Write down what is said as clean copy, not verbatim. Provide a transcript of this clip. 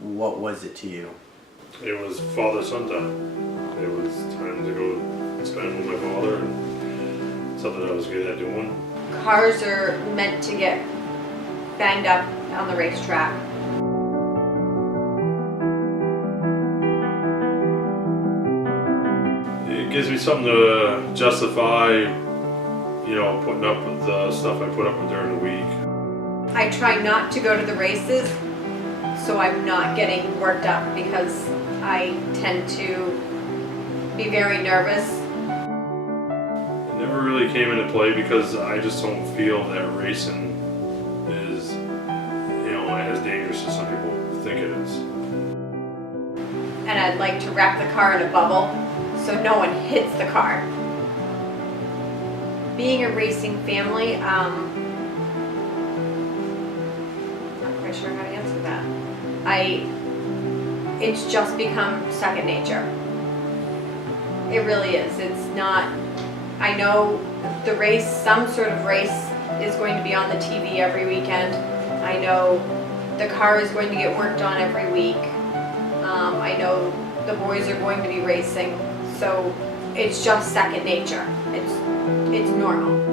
What was it to you? It was father-son time. It was time to go spend with my father and something I was good at doing. Cars are meant to get banged up on the racetrack. It gives me something to justify, putting up with the stuff I put up with during the week. I try not to go to the races, so I'm not getting worked up because I tend to be very nervous. It never really came into play because I just don't feel that racing is, as dangerous as some people think it is. And I'd like to wrap the car in a bubble so no one hits the car. Being a racing family, I'm not quite sure how to answer that. It's just become second nature. It really is. It's not, I know the race, some sort of race is going to be on the TV every weekend. I know the car is going to get worked on every week. I know the boys are going to be racing. So it's just second nature. It's normal.